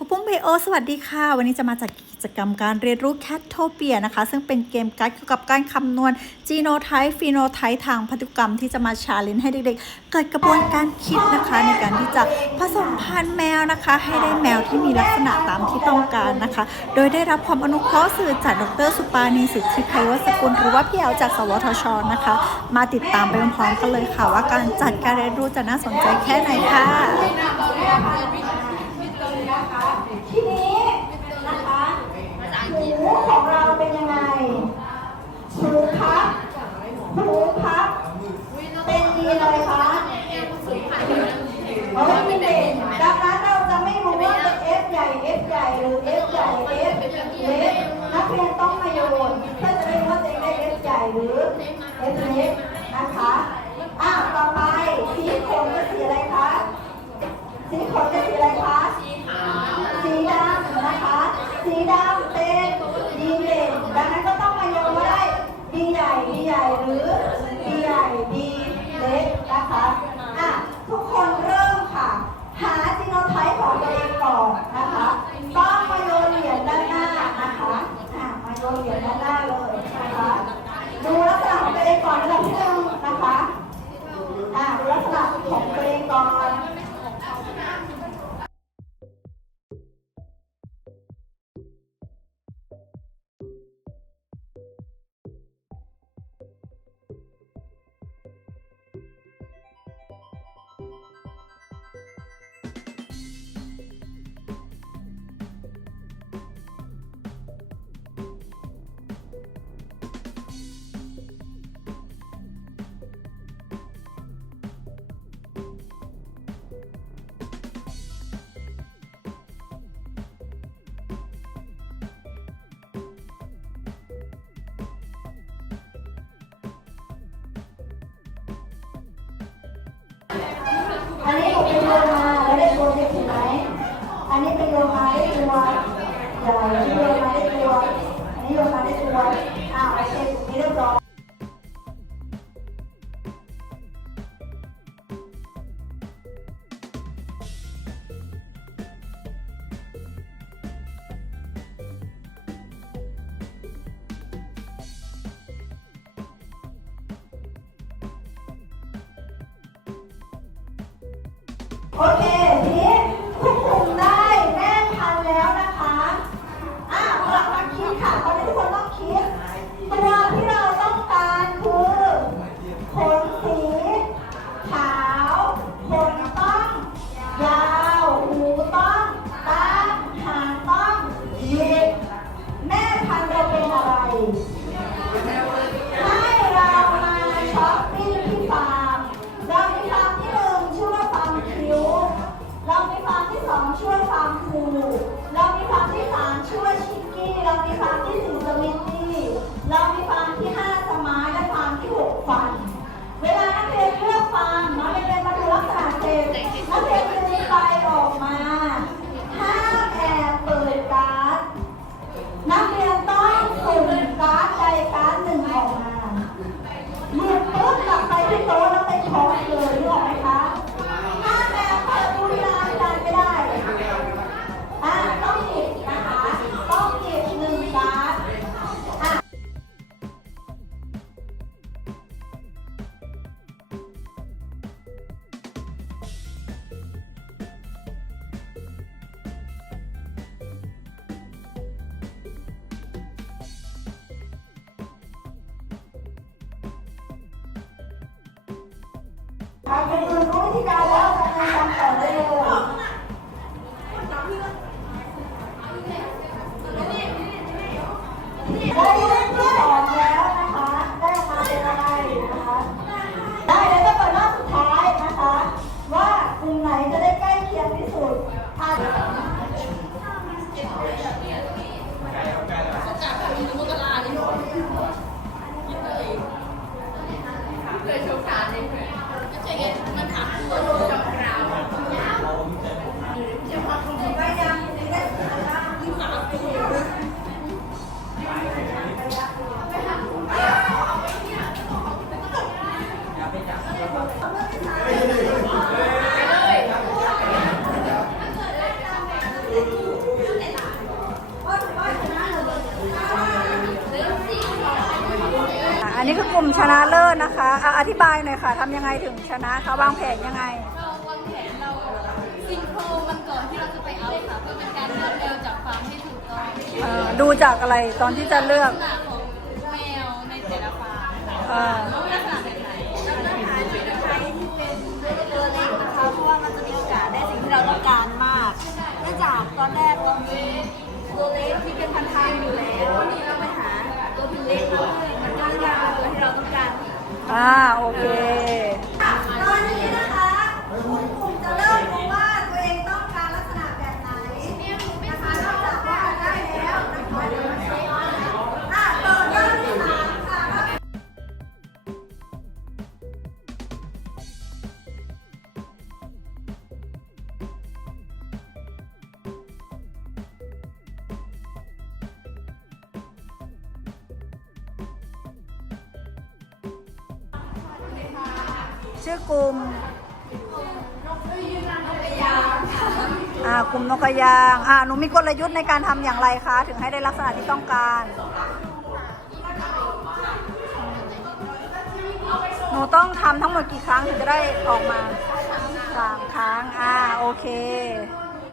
ครูปุ้มเพโอ สวัสดีค่ะ วันนี้จะมาจากกิจกรรมการเรียนรู้แคทโทเปียนะคะ ซึ่งเป็นเกมการ์ดเกี่ยวกับการคำนวณจีโนไทป์ฟีโนไทป์ทางพันธุกรรมที่จะมาชาเลนจ์ให้เด็กๆ เกิดกระบวนการคิดนะคะ ในการที่จะผสมพันธุ์แมวนะคะ ให้ได้แมวที่มีลักษณะตามที่ต้องการนะคะ โดยได้รับความอนุเคราะห์สื่อจากดรสุปานีสิทธิภัยวสกุลหรือว่าพี่แอลจากสวทชนะคะ มาติดตามไปพร้อมกันเลยค่ะ ว่าการจัดการเรียนรู้จะน่าสนใจแค่ไหนค่ะ ทีนี้นะคะหูของเราเป็นยังไงหูพับหูพับเป็นดีอะไรคะโอ้ยไม่เด่นดังนั้นเราจะไม่รู้ว่าเป็น F ใหญ่ F ใหญ่หรือ F ใหญ่ F เล็ก นักเรียนต้องมาโยนเพื่อจะได้รู้ว่าตัวเองได้ F ใหญ่หรือ F เล็กนะคะอะต่อไปสีขนจะสีอะไรคะสีขนจะสีอะไรคะสีดำนะคะ สีดำเป็นดีเด่นดังนั้นก็ต้องมาโยงว่าได้ดีใหญ่ดีใหญ่หรือดีใหญ่ดีเล็กนะคะอะทุกคนเริ่มค่ะ หาจีโนไทป์ของตัวเองก่อนนะคะ ต้องมาโยนเหรียญด้านหน้านะคะอะมาโยนเหรียญด้านหน้าเลยนะคะดูลักษณะของตัวเองก่อนอันดับที่หนึ่งนะคะอะดู ลักของตัวเองก่อน อันนี้ผมไปโลมาแล้วได้ตัวเล็กถูกไหมอันนี้เปโลมาได้ตัวใหญ่ที่โลมาได้ตัวอันนี้โลมาได้ตัว โทางคนอื่นรู้ที่การแล้วทำงานต่อได้เลยได้เรื่องที่สองแล้วนะคะ ได้มาเป็นอะไรนะคะ ได้แล้วก็เปิดรอบสุดท้ายนะคะ ว่ากลุ่มไหนจะได้ใกล้เคียงที่สุดอะเคยโชว์การเล อะอันนี้คือกลุ่มชนะเลิศนะคะอะอธิบายหน่อยค่ะทำยังไงถึงชนะคะวางแผนยังไง เราวางแผนเราซิงโครมันก่อนที่เราจะไปเอาค่ะเพื่อเป็นการเลือกแนวจากฟาร์มให้ถูกต้องเอ่อดูจากอะไรตอนที่จะเลือกลักษณะของแมวในแต่ละฟาร์มค่ะเอ่อลักษณะแบบไหนตัวเล็กนะคะเพราะว่ามันจะมีโอกาสได้สิ่งที่เราต้องการมากเนื่องจากตอนแรกเรามีตัวเล็กที่เป็นพันธุ์ไทยอยู่แล้วนี่เราไปหาตัวพินเล็กมาเลย เราต้องการ อ่าโอเค ชื่อกลุ่มอ่ากลุ่มนกกระยางอ่าหนูมีกลยุทธ์ในการทำอย่างไรคะ ถึงให้ได้ลักษณะที่ต้องการ หนูต้องทำทั้งหมดกี่ครั้งถึงจะได้ออกมาสามครั้ง อ่า โอเค